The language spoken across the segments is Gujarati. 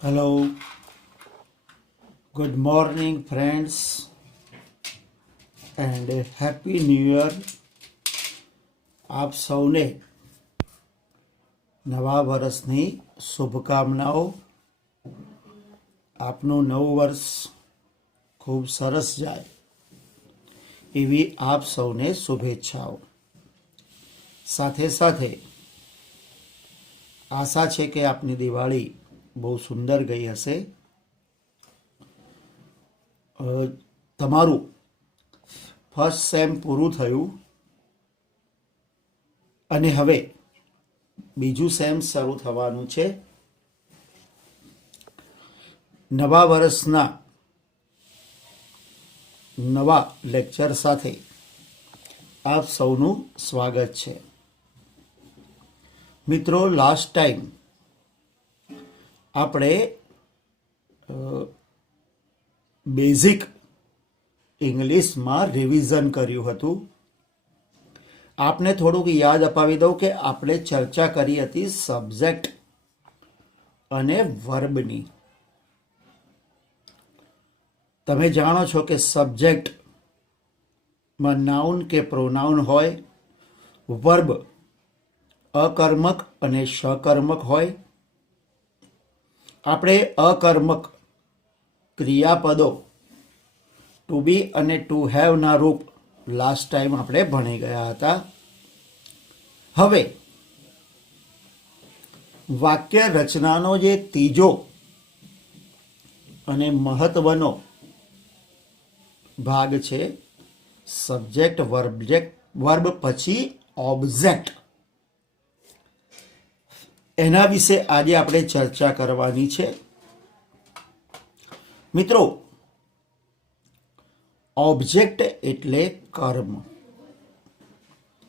Hello, good morning, friends, and a happy new year. આપ સૌને નવા વર્ષની શુભકામનાઓ. આપનું નવું વર્ષ ખૂબ સરસ જાય એવી આપ સૌને શુભેચ્છાઓ. સાથે સાથે આશા છે કે આપની દિવાળી બહુ સુંદર ગઈ હશે. તમારું ફર્સ્ટ સેમ પૂરું થયું અને હવે બીજું સેમ શરૂ થવાનું છે. નવા વર્ષના નવા લેક્ચર સાથે આપ સૌનું સ્વાગત છે. મિત્રો, લાસ્ટ ટાઈમ આપણે બેઝિક ઇંગ્લિશમાં રિવિઝન કર્યું હતું. આપને થોડુંક યાદ અપાવી દઉં કે આપણે ચર્ચા કરી હતી સબ્જેક્ટ અને વર્બની. તમે જાણો છો કે સબ્જેક્ટમાં નાઉન કે પ્રોનાઉન હોય, વર્બ અકર્મક અને સકર્મક હોય. આપણે અકર્મક ક્રિયાપદો ટુ બી અને ટુ હેવના રૂપ લાસ્ટ ટાઈમ આપણે ભણી ગયા હતા. હવે વાક્ય રચનાનો જે ત્રીજો અને મહત્વનો ભાગ છે, સબ્જેક્ટ વર્બ પછી ઓબ્જેક્ટ, એના વિશે આજે આપણે ચર્ચા કરવાની છે. મિત્રો, ઓબ્જેક્ટ એટલે કર્મ,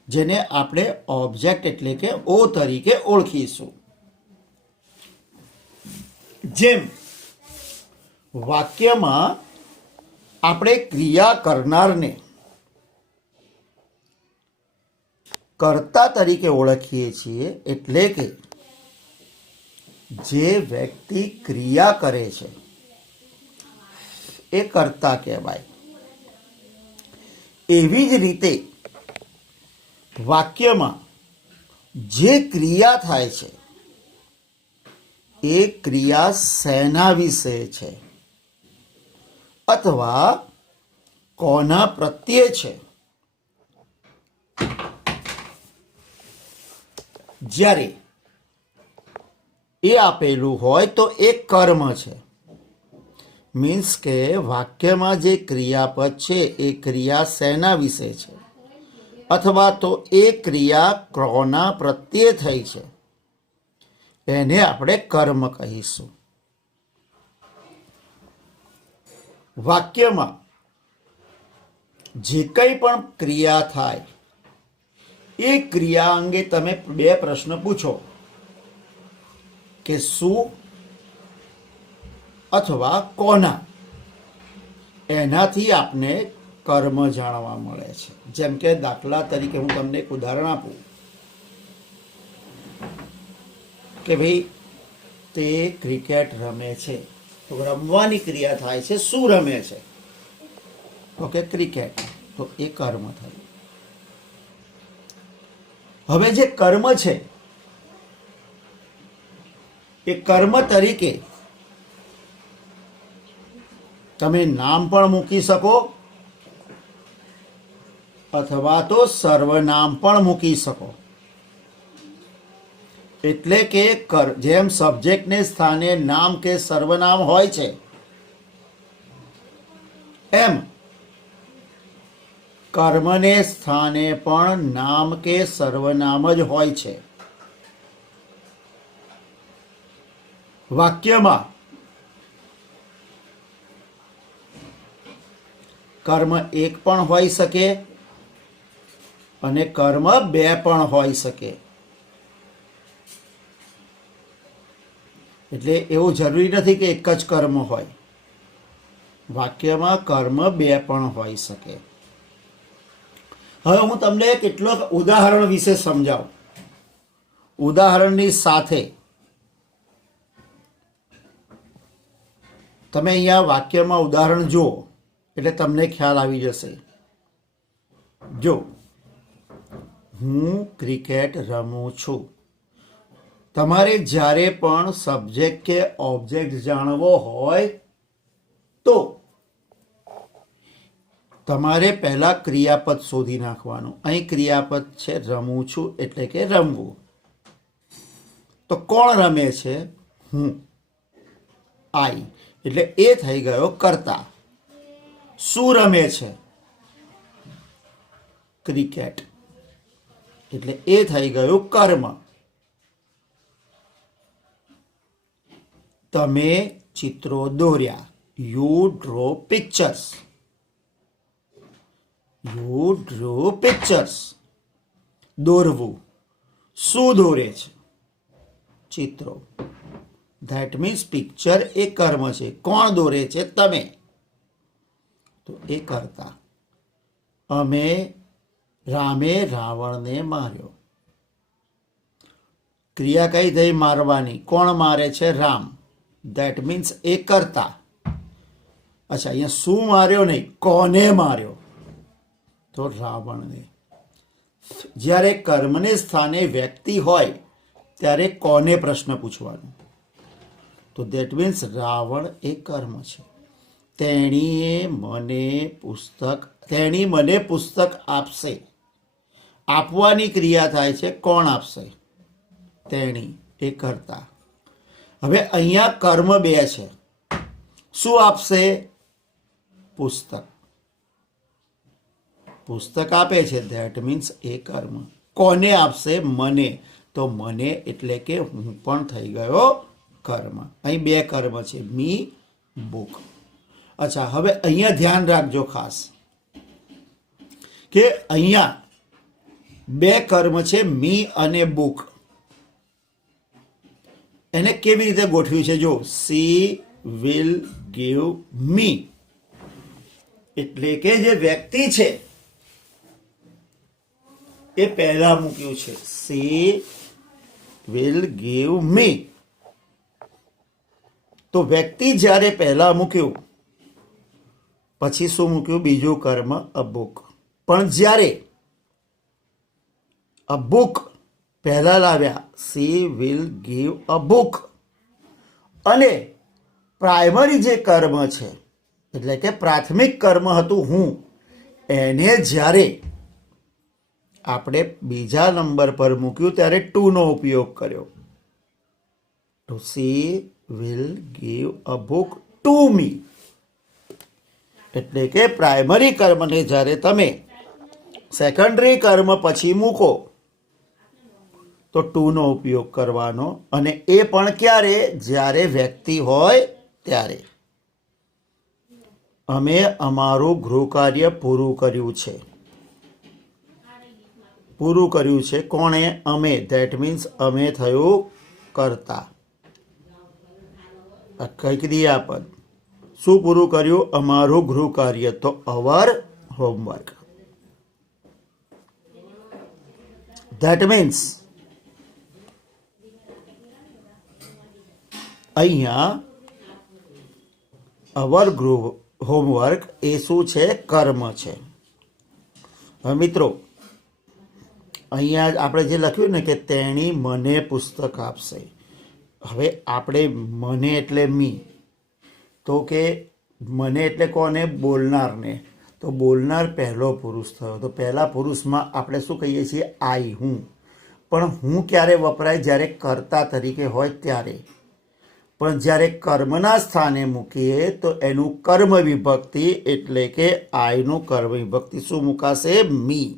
જેને આપણે ઓબ્જેક્ટ એટલે કે ઓ તરીકે ઓળખીશું. જેમ વાક્યમાં આપણે ક્રિયા કરનારને કર્તા તરીકે ઓળખીએ છીએ, એટલે કે જે વ્યક્તિ ક્રિયા કરે છે એ કર્તા કહેવાય. એવી જ રીતે વાક્યમાં જે ક્રિયા થાય છે એ ક્રિયા શેના વિશે છે અથવા કોના પ્રત્યે છે. જ્યારે એ આપેલું હોય તો એ કર્મ છે. મીન્સ કે વાક્યમાં જે ક્રિયાપદ છે એ ક્રિયા શેના વિશે છે અથવા તો એ ક્રિયા કોના પ્રત્યે થઈ છે, એને આપણે કર્મ કહીશું. વાક્યમાં જે કંઈ પણ ક્રિયા થાય એ ક્રિયા અંગે તમે બે પ્રશ્ન પૂછો કે શું અથવા કોના, એનાથી આપને કર્મ જાણવા મળે છે. જેમ કે દાખલા તરીકે હું તમને એક ઉદાહરણ આપું કે ભાઈ તે ક્રિકેટ રમે છે, તો રમવાની ક્રિયા થાય છે, શું રમે છે? Okay, cricket. તો એ કર્મ થયું. હવે જે કર્મ છે એ કર્મ તરીકે તમે નામ પણ મૂકી શકો અથવા તો સર્વનામ પણ મૂકી શકો. એટલે કે જેમ સબ્જેક્ટને સ્થાને નામ કે સર્વનામ હોય છે, એમ કર્મને સ્થાને પણ નામ કે સર્વનામ જ હોય છે. વાક્યમાં કર્મ એક પણ હોઈ શકે અને કર્મ બે પણ હોઈ શકે. એટલે એવું જરૂરી નથી કે એક જ કર્મ હોય. વાક્યમાં કર્મ બે પણ હોઈ શકે. હવે હું તમને કેટલાક ઉદાહરણ વિશે સમજાવું. ઉદાહરણની સાથે તમે અહીંયા વાક્યમાં ઉદાહરણ જુઓ એટલે તમને ખ્યાલ આવી જશે. જો હું ક્રિકેટ રમું છું. તમારે જ્યારે પણ સબ્જેક્ટ કે ઓબ્જેક્ટ જાણવો હોય તો તમારે પહેલા ક્રિયાપદ શોધી નાખવાનું. અહીં ક્રિયાપદ છે રમું છું એટલે કે રમવું. તો કોણ રમે છે? હું, આઈ, એટલે એ થઈ ગયો કર્તા. શું રમે છે? ક્રિકેટ, એટલે એ થઈ ગયું કર્મ. તમે ચિત્રો દોર્યા. You draw pictures. You draw pictures. દોરવું. શું દોરે છે? ચિત્રો. ધેટ મીન્સ પિક્ચર એ કર્મ છે. કોણ દોરે છે? તમે. તો એ કરતા. રામે રાવણને માર્યો. ક્રિયા કઈ થઈ? મારવાની. કોણ મારે છે? રામ. ધેટ મીન્સ એ કરતા. અચ્છા, અહીંયા શું માર્યો નહીં, કોને માર્યો? તો રાવણને. જ્યારે કર્મને સ્થાને વ્યક્તિ હોય ત્યારે કોને પ્રશ્ન પૂછવાનો? તો ધેટ મીન્સ રાવણ એ કર્મ છે. તેણી મને પુસ્તક આપશે. આપવાની ક્રિયા થાય છે. કોણ આપશે? તેણી એ કરતા. હવે અહીંયા કર્મ બે છે. શું આપશે? પુસ્તક. પુસ્તક આપે છે ધેટ મીન્સ એ કર્મ. કોને આપશે? મને. તો મને એટલે કે હું પણ થઈ ગયો કર્મ. અહીં બે કર્મ છે, મી, બુક. અચ્છા, હવે અહીંયા ધ્યાન રાખજો ખાસ કે અહીંયા બે કર્મ છે, મી અને બુક. એને કેવી રીતે ગોઠવ્યું છે? જો, સી વિલ ગીવ મી, એટલે કે જે વ્યક્તિ છે એ પહેલા મૂક્યું છે. She will give me. તો વ્યક્તિ જ્યારે પહેલા મૂક્યું પછી શું મૂક્યું? બીજું કર્મ અ બુક. પણ જ્યારે અ બુક પહેલા લાવ્યા, she will give a book, અને પ્રાઇમરી જે કર્મ છે એટલે કે પ્રાથમિક કર્મ હતું હું, એને જ્યારે આપણે બીજા નંબર પર મૂક્યું ત્યારે ટુ નો ઉપયોગ કર્યો. તો she will give a book to me. એટલે કે પ્રાઇમરી કર્મને જ્યારે તમે સેકન્ડરી કર્મ પછી મૂકો તો ટુ નો ઉપયોગ કરવાનો. અને એ પણ ક્યારે? જ્યારે વ્યક્તિ હોય ત્યારે. અમે અમારું ગૃહ કાર્ય પૂરું કર્યું છે. પૂરું કર્યું છે કોણે? અમે. ધેટ મીન્સ અમે થયું કરતા. કઈ ક્રિયાપદ. શું પૂરું કર્યું? અમારું ગૃહ કાર્ય. તો અવર હોમવર્ક. ધેટ મીન્સ અહીંયા અવર ગૃહ હોમવર્ક એ શું છે? કર્મ છે. હવે મિત્રો અહીંયા આપણે જે લખ્યું ને કે તેણી મને પુસ્તક આપશે. હવે આપણે મને એટલે મી, તો કે મને એટલે કોને? બોલનારને. તો બોલનાર પહેલો પુરુષ થયો. તો પહેલા પુરુષમાં આપણે શું કહીએ છીએ? આઈ, હું. પણ હું ક્યારે વપરાય? જ્યારે કર્તા તરીકે હોય ત્યારે. પણ જ્યારે કર્મના સ્થાને મૂકીએ તો એનું કર્મ વિભક્તિ એટલે કે આઈનું કર્મ વિભક્તિ શું મુકાશે? મી.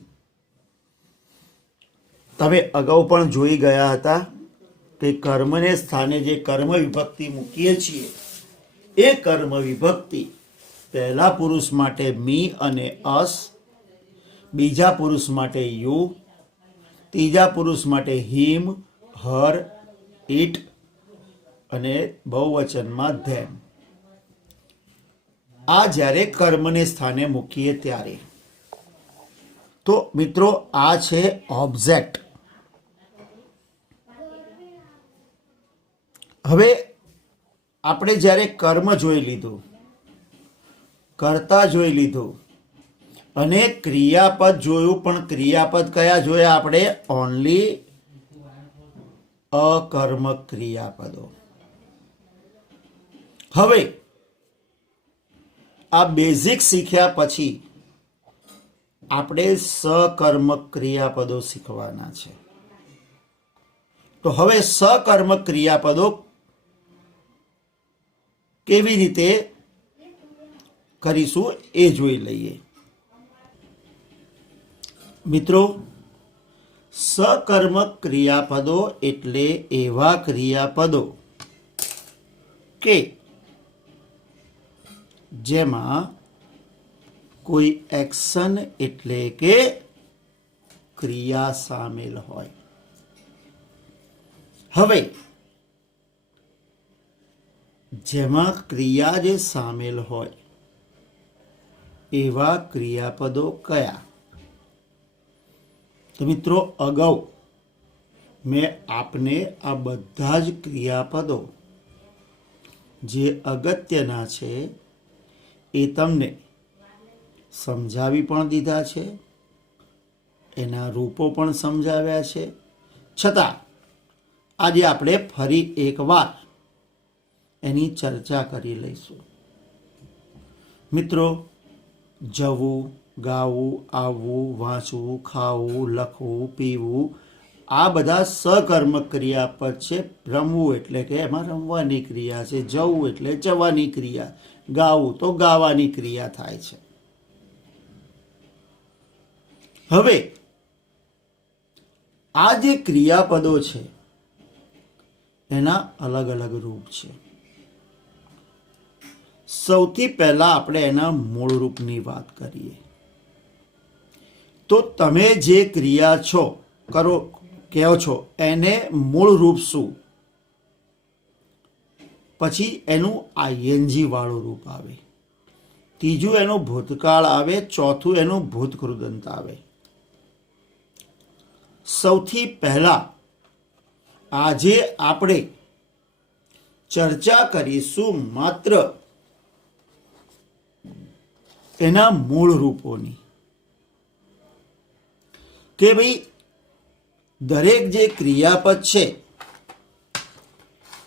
તમે અગાઉ પણ જોઈ ગયા હતા કે કર્મને સ્થાને જે કર્મ વિભક્તિ મૂકીએ છીએ એ કર્મ વિભક્તિ પહેલા પુરુષ માટે મી અને અસ, બીજા પુરુષ માટે યુ, ત્રીજા પુરુષ માટે હિમ, હર, ઇટ અને બહુવચનમાં ધેમ. આ જ્યારે કર્મને સ્થાને મૂકીએ ત્યારે. તો મિત્રો આ છે ઓબ્જેક્ટ. હવે આપણે જ્યારે કર્મ જોઈ લીધું, કર્તા જોઈ લીધું અને ક્રિયાપદ જોયું, પણ ક્રિયાપદ કયા જોયા આપણે? ઓનલી અકર્મક ક્રિયાપદો. હવે આ બેઝિક શીખ્યા પછી આપણે સકર્મક ક્રિયાપદો શીખવાના છે. તો હવે સકર્મક ક્રિયાપદો કેવી રીતે કરીશું એ જોઈ લઈએ. મિત્રો, સકર્મક ક્રિયાપદો એટલે એવા ક્રિયાપદો કે જેમાં કોઈ એક્શન એટલે કે ક્રિયા સામેલ હોય. હવે જેમાં ક્રિયા જે સામેલ હોય એવા ક્રિયાપદો કયા? તો મિત્રો, અગાઉ મેં આપને આ બધા જ ક્રિયાપદો જે અગત્યના છે એ તમને સમજાવી પણ દીધા છે, એના રૂપો પણ સમજાવ્યા છે. છતાં આજે આપણે ફરી એકવાર એની ચર્ચા કરી લઈશું. મિત્રો, જવું, ગાવું, આવવું, વાંચવું, ખાવું, લખવું, પીવું, આ બધા સકર્મક ક્રિયાપદ છે. રમવું એટલે કે એમાં રમવાની ક્રિયા છે, જવું એટલે જવાની ક્રિયા, ગાવું તો ગાવાની ક્રિયા થાય છે. હવે આ જે ક્રિયાપદો છે એના અલગ અલગ રૂપ છે. સૌથી પહેલા આપણે એના મૂળ રૂપની વાત કરીએ. તો તમે જે ક્રિયા છો કહો છો એને મૂળ રૂપ શું? પછી એનું આઈએનજી વાળું રૂપ આવે, ત્રીજું એનું ભૂતકાળ આવે, ચોથું એનું ભૂતકૃદંત આવે. સૌથી પહેલા આજે આપણે ચર્ચા કરીશું માત્ર એના મૂળ રૂપોની, કે ભાઈ દરેક જે ક્રિયાપદ છે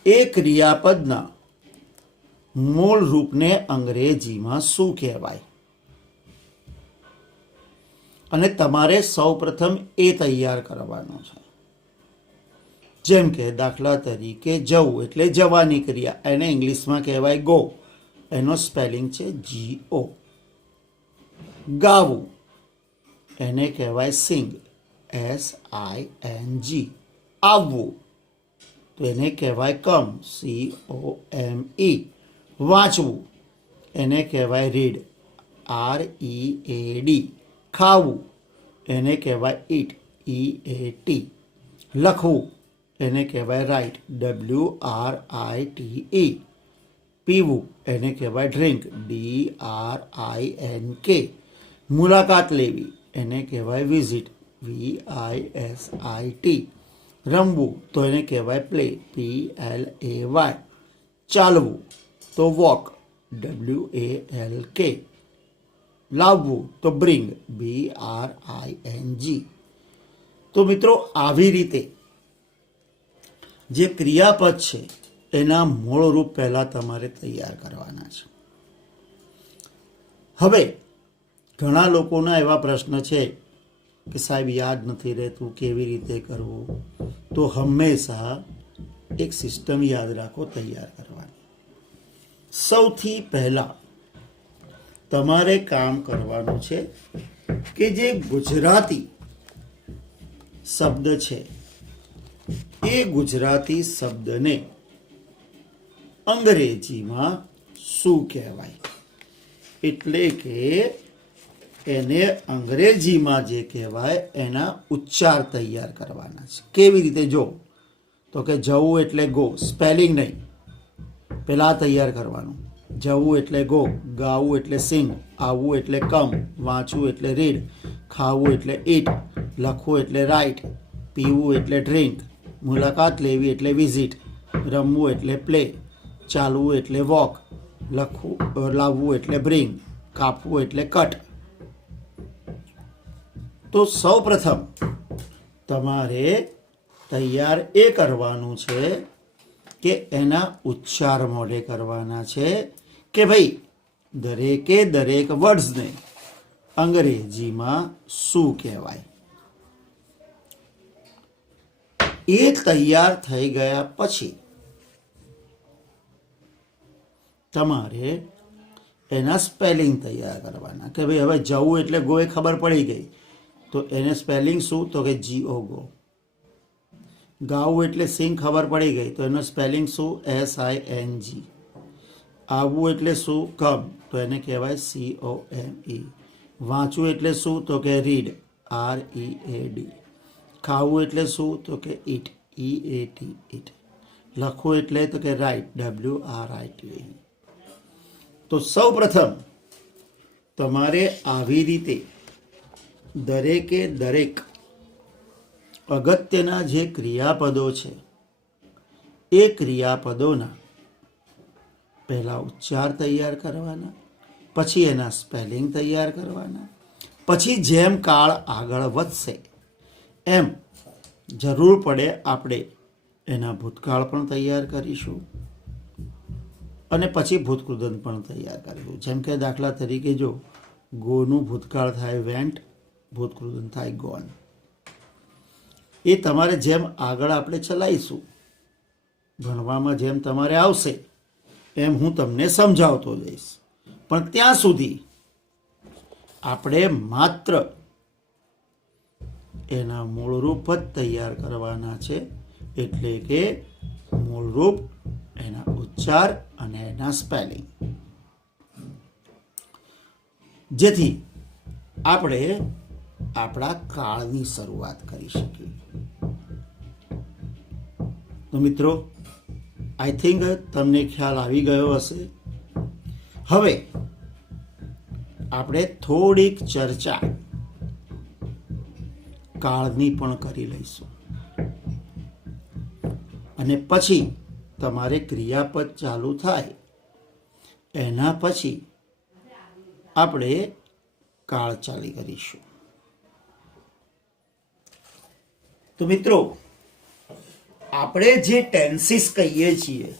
એ ક્રિયાપદના મૂળ રૂપને અંગ્રેજીમાં શું કહેવાય. અને તમારે સૌપ્રથમ એ તૈયાર કરવાનો છે. જેમ કે દાખલા તરીકે જવું એટલે જવાની ક્રિયા, એને ઇંગ્લિશમાં કહેવાય ગો, એનો સ્પેલિંગ છે GO. ગાવું એને કહેવાય સિંગ, SING. આવવું તો એને કહેવાય કમ, COME. વાંચવું એને કહેવાય રીડ, READ. ખાવું એને કહેવાય ઈટ, EAT. લખવું એને કહેવાય રાઇટ, WRITE. પીવું એને કહેવાય ડ્રિંક, DRINK. મુલાકાત લેવી એને કહેવાય વિઝિટ, VISIT. રમવું તો એને કહેવાય પ્લે, PLAY. ચાલવું તો વોક, WALK. લાવવું તો બ્રિંગ, BRING. તો મિત્રો, આવી રીતે જે ક્રિયાપદ છે એના મૂળ રૂપ પહેલા તમારે તૈયાર કરવાના છે. હવે ઘણા લોકોના એવા પ્રશ્ન છે કે સાહેબ યાદ નથી રહેતું, કેવી રીતે કરવું? તો હંમેશા એક સિસ્ટમ યાદ રાખો તૈયાર કરવાની. સૌથી પહેલા તમારે કામ કરવાનું છે કે જે ગુજરાતી શબ્દ છે એ ગુજરાતી શબ્દને અંગ્રેજીમાં શું કહેવાય, એટલે કે એને અંગ્રેજીમાં જે કહેવાય એના ઉચ્ચાર તૈયાર કરવાના છે. કેવી રીતે? જો તો કે જવું એટલે ગો, સ્પેલિંગ નહીં, પહેલાં તૈયાર કરવાનું. જવું એટલે ગો, ગાવું એટલે સિંગ, આવવું એટલે કમ, વાંચવું એટલે રીડ, ખાવું એટલે ઈટ, લખવું એટલે રાઇટ, પીવું એટલે ડ્રિંક, મુલાકાત લેવી એટલે વિઝિટ, રમવું એટલે પ્લે, ચાલવું એટલે વોક, લખવું લાવવું એટલે બ્રિંગ, કાપવું એટલે કટ. તો સૌ પ્રથમ તમારે તૈયાર એ કરવાનું છે કે એના ઉચ્ચાર મોઢે કરવાના છે કે ભાઈ દરેકે દરેક વર્ડ્સને અંગ્રેજીમાં શું કહેવાય. એ તૈયાર થઈ ગયા પછી તમારે એના સ્પેલિંગ તૈયાર કરવાના કે ભાઈ હવે જવું એટલે ગો એ ખબર પડી ગઈ, તો એને સ્પેલિંગ શું, તો કે GO ગો. ગાવું એટલે સિંગ ખબર પડી ગઈ, તો એનું સ્પેલિંગ શું, SING. આવવું એટલે શું, કમ, તો એને કહેવાય COME. વાંચવું એટલે શું, તો કે રીડ, READ. ખાવું એટલે શું, તો કે ઈટ, EAT ઈટ. લખવું એટલે તો કે રાઇટ, WRITE. તો સૌ પ્રથમ તમારે આવી રીતે દરેકે દરેક અગત્યના જે ક્રિયાપદો છે એ ક્રિયાપદોના પહેલા ઉચ્ચાર તૈયાર કરવાના, પછી એના સ્પેલિંગ તૈયાર કરવાના, પછી જેમ કાળ આગળ વધશે એમ જરૂર પડે આપણે એના ભૂતકાળ પણ તૈયાર કરીશું અને પછી ભૂતકૃદંત પણ તૈયાર કરીશું. જેમ કે દાખલા તરીકે જો ગોનું ભૂતકાળ થાય વેન્ટ, ભૂતકૃદંત થાય ગોન. એ તમારે જેમ આગળ આપણે ચલાવીશું, ભણવામાં જેમ તમારે આવશે એમ હું તમને સમજાવતો જઈશ. પણ ત્યાં સુધી આપણે માત્ર એના મૂળરૂપ જ તૈયાર કરવાના છે, એટલે કે મૂળરૂપ, એના ઉચ્ચાર અને એના સ્પેલિંગ, જેથી આપણે આપણા કાળની શરૂઆત કરી શકીએ. તો મિત્રો, આઈ થિંક તમને ખ્યાલ આવી ગયો હશે. હવે આપણે થોડીક ચર્ચા કાળની પણ કરી લઈશું અને પછી તમારે ક્રિયાપદ ચાલુ થાય એના પછી આપણે કાળ ચાલી કરીશું. તો મિત્રો, આપણે જે ટેન્સીસ કહીએ છીએ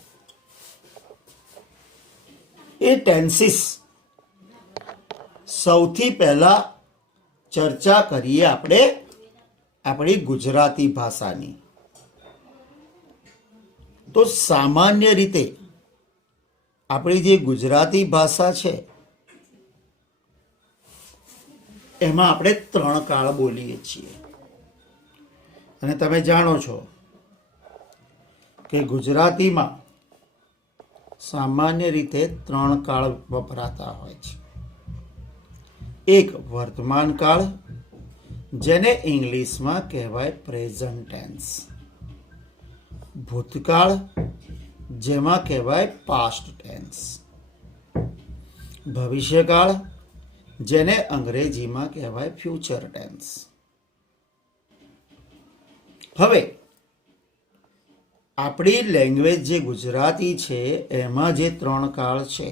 એ ટેન્સીસ સૌથી પહેલા ચર્ચા કરીએ આપણે આપણી ગુજરાતી ભાષાની. તો સામાન્ય રીતે આપણી જે ગુજરાતી ભાષા છે એમાં આપણે 3 કાળ બોલીએ છીએ. અને તમે જાણો છો કે ગુજરાતીમાં સામાન્ય રીતે 3 કાળ વપરાતા હોય છે. એક વર્તમાન કાળ, જેને ઇંગ્લિશમાં કહેવાય પ્રેઝન્ટ ટેન્સ. ભૂતકાળ, જેમાં કહેવાય પાસ્ટ ટેન્સ. ભવિષ્યકાળ, જેને અંગ્રેજીમાં કહેવાય ફ્યુચર ટેન્સ. હવે આપણી લેંગ્વેજ જે ગુજરાતી છે એમાં જે 3 કાળ છે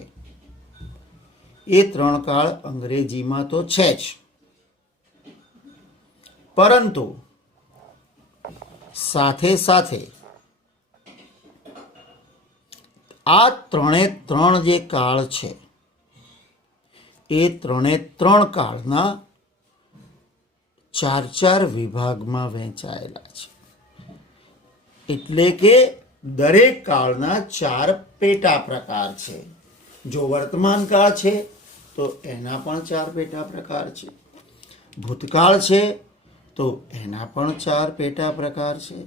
એ 3 કાળ અંગ્રેજીમાં તો છે જ, પરંતુ સાથે સાથે આ 3 જે કાળ છે એ 3 કાળના 4 વિભાગમાં વહેંચાયેલા છે. એટલે કે દરેક કાળના 4 પેટા પ્રકાર છે. જો વર્તમાન કાળ છે તો એના પણ 4 પેટા પ્રકાર છે. ભૂતકાળ છે તો એના પણ 4 પેટા પ્રકાર છે.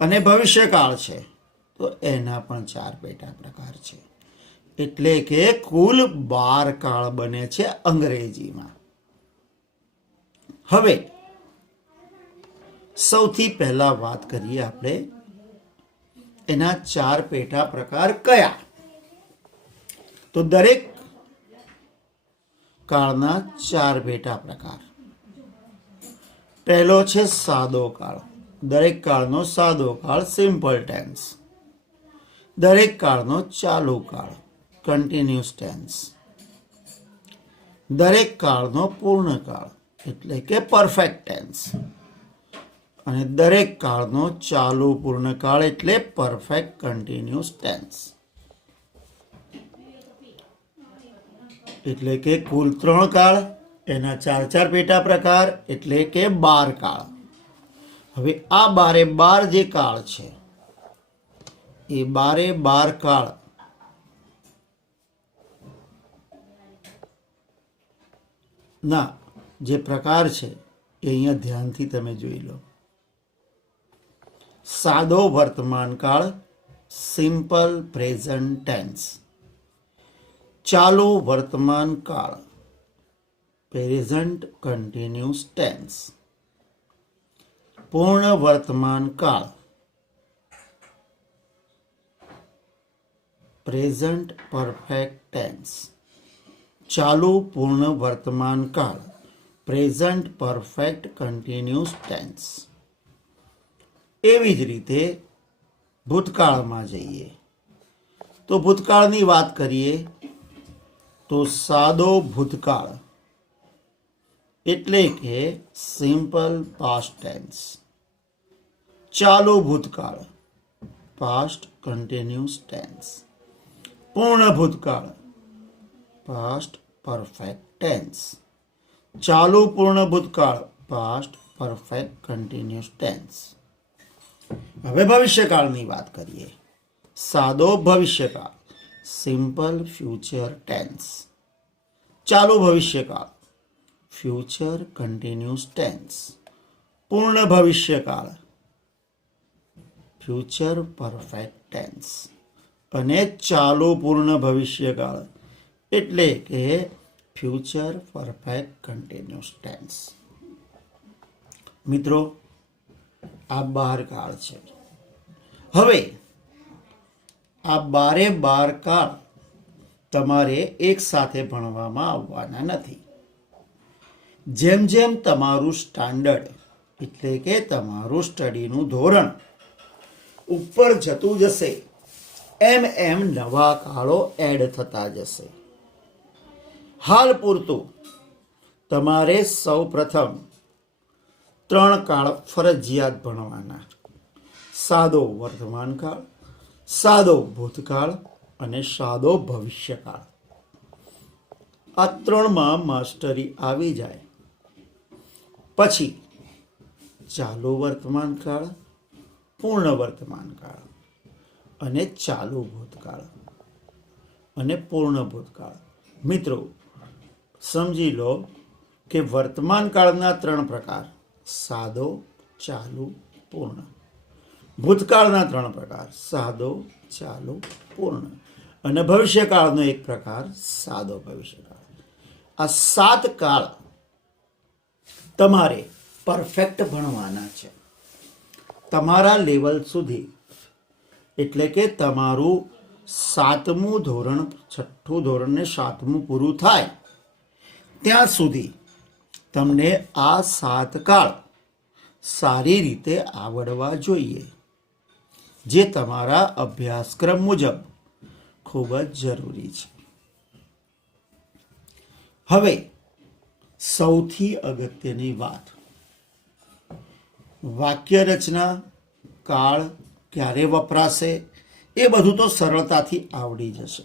અને ભવિષ્યકાળ છે તો એના પણ 4 પેટા પ્રકાર છે. એટલે કે કુલ 12 કાળ બને છે અંગ્રેજીમાં. હવે સૌથી પહેલા વાત કરીએ આપણે એના 4 પેટા પ્રકાર કયા. તો દરેક કાળના 4 પેટા પ્રકાર. પહેલો છે સાદો કાળ. દરેક કાળનો સાદો કાળ સિમ્પલ ટેન્સ. દરેક કાળનો ચાલુ કાળ કન્ટિન્યુઅસ ટેન્સ, દરેક કાળનો પૂર્ણ કાળ એટલે કે પરફેક્ટ ટેન્સ, અને દરેક કાળનો ચાલુ પૂર્ણ કાળ એટલે પરફેક્ટ કન્ટિન્યુઅસ ટેન્સ. એટલે કે કુલ 3 કાળ, એના 4 પેટા પ્રકાર એટલે કે 12 કાળ. હવે આ 12 જે કાળ છે એ 12 કાળ ના જે પ્રકાર છે એ અહીંયા ધ્યાનથી તમે જોઈ લો. સાદો વર્તમાન કાળ સિમ્પલ પ્રેઝન્ટ ટેન્સ, ચાલુ વર્તમાન કાળ પ્રેઝન્ટ કન્ટિન્યુઅસ ટેન્સ, પૂર્ણ વર્તમાન કાળ પ્રેઝન્ટ પરફેક્ટ ટેન્સ, ચાલુ પૂર્ણ વર્તમાન કાળ પ્રેઝન્ટ પરફેક્ટ કન્ટિન્યુઅસ ટેન્સ. એવી જ રીતે ભૂતકાળમાં જઈએ તો ભૂતકાળની વાત કરીએ તો સાદો ભૂતકાળ એટલે કે સિમ્પલ પાસ્ટ ટેન્સ, ચાલુ ભૂતકાળ પાસ્ટ કન્ટિન્યુઅસ ટેન્સ, પૂર્ણ ભૂતકાળ પાસ્ટ પરફેક્ટ ટેન્સ, ચાલુ પૂર્ણ ભૂતકાળ પાસ્ટ પરફેક્ટ કન્ટિન્યુઅસ ટેન્સ. હવે ભવિષ્યકાળની વાત કરીએ. સાદો ભવિષ્યકાળ સિમ્પલ ફ્યુચર ટેન્સ, ચાલુ ભવિષ્યકાળ ફ્યુચર કન્ટિન્યુઅસ ટેન્સ, પૂર્ણ ભવિષ્યકાળ ફ્યુચર પરફેક્ટ ટેન્સ, અને ચાલુ પૂર્ણ ભવિષ્યકાળ એટલે કે ફ્યુચર પરફેક્ટ કન્ટિન્યુઅસ ટેન્સ. મિત્રો, આ 12 કાળ છે. હવે આ 12 કાળ તમારે એક સાથે ભણવામાં આવવાના નથી. જેમ જેમ તમારું સ્ટાન્ડર્ડ એટલે કે તમારું સ્ટડીનું ધોરણ ઉપર જતું જશે એમ એમ નવા કાળો એડ થતા જશે. હાલ પૂરતું તમારે સૌ પ્રથમ 3 કાળ ફરજિયાત ભણવાના: સાદો વર્તમાન કાળ, સાદો ભૂતકાળ અને સાદો ભવિષ્યકાળ. આ 3માં માસ્ટરી આવી જાય પછી ચાલુ વર્તમાન કાળ, પૂર્ણ વર્તમાન કાળ અને ચાલુ ભૂતકાળ અને પૂર્ણ ભૂતકાળ. મિત્રો, સમજી લો કે વર્તમાન કાળના 3 પ્રકાર: સાદો, ચાલુ, પૂર્ણ. ભૂતકાળના 3 પ્રકાર: સાદો, ચાલુ, પૂર્ણ. અને ભવિષ્યકાળનો એક પ્રકાર સાદો ભવિષ્યકાળ. આ 7 કાળ તમારે પરફેક્ટ ભણવાના છે. તમારા લેવલ સુધી એટલે કે તમારું 7મું ધોરણ, 6ઠું ધોરણ ને 7મું પૂરું થાય ત્યાં સુધી તમને આ 7 કાળ સારી રીતે આવડવા જોઈએ, જે તમારા અભ્યાસક્રમ મુજબ ખૂબ જ જરૂરી છે. હવે સૌથી અગત્યની વાત, વાક્ય રચના કાળ ક્યારે વપરાશે એ બધું તો સરળતાથી આવડી જશે,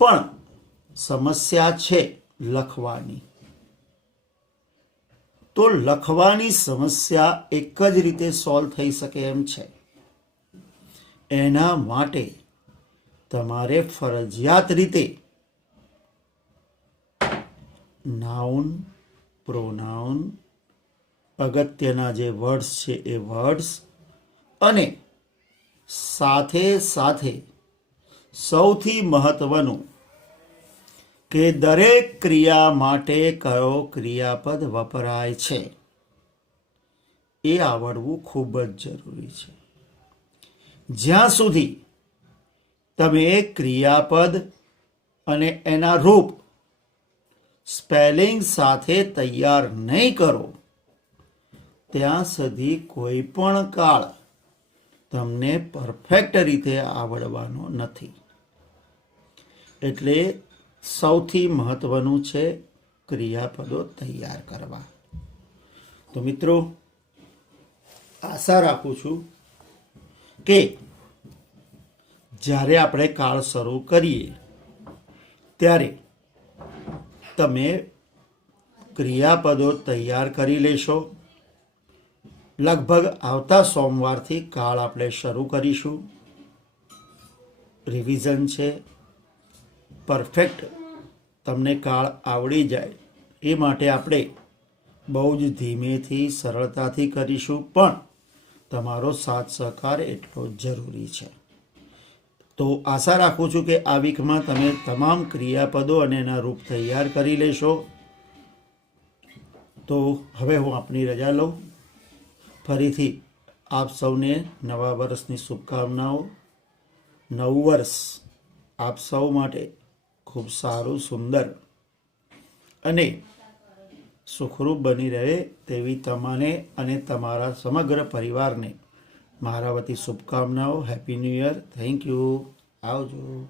પણ સમસ્યા છે લખવાની. તો લખવાની સમસ્યા એક જ રીતે સોલ્વ થઈ શકે એમ છે. એના માટે તમારે ફરજિયાત રીતે નાઉન, પ્રોનાઉન, અગત્યના જે વર્ડ્સ છે એ વર્ડ્સ, અને સાથે સાથે સૌથી મહત્વનું કે દરેક ક્રિયા માટે કયો ક્રિયાપદ વપરાય છે એ આવડવું ખૂબ જ જરૂરી છે. જ્યાં સુધી તમે ક્રિયાપદ અને એના રૂપ સ્પેલિંગ સાથે તૈયાર નહીં કરો ત્યાં સુધી કોઈ પણ કાળ તમને પરફેક્ટ રીતે આવડવાનો નથી. એટલે સૌથી મહત્વનું છે ક્રિયાપદો તૈયાર કરવા. તો મિત્રો, આશા રાખું છું કે જ્યારે આપણે કાળ શરૂ કરીએ ત્યારે તમે ક્રિયાપદો તૈયાર કરી લેશો. લગભગ આવતા સોમવારથી કાળ આપણે શરૂ કરીશું. રિવિઝન છે, પરફેક્ટ તમને કાળ આવડી જાય એ માટે આપણે બહુ જ ધીમેથી સરળતાથી કરીશું, પણ તમારો સાથ સહકાર એટલો જરૂરી છે. તો આશા રાખું છું કે આ વીકમાં તમે તમામ ક્રિયાપદો અને એના રૂપ તૈયાર કરી લેશો. તો હવે હું આપની રજા લઉં. ફરીથી આપ સૌને નવા વર્ષની શુભકામનાઓ. નવું વર્ષ આપ સૌ માટે ખૂબ સારું, સુંદર અને સુખરૂપ બની રહે તેવી તમને અને તમારા સમગ્ર પરિવારને મારા વતી શુભકામનાઓ. Happy new year. Thank you. આવજો.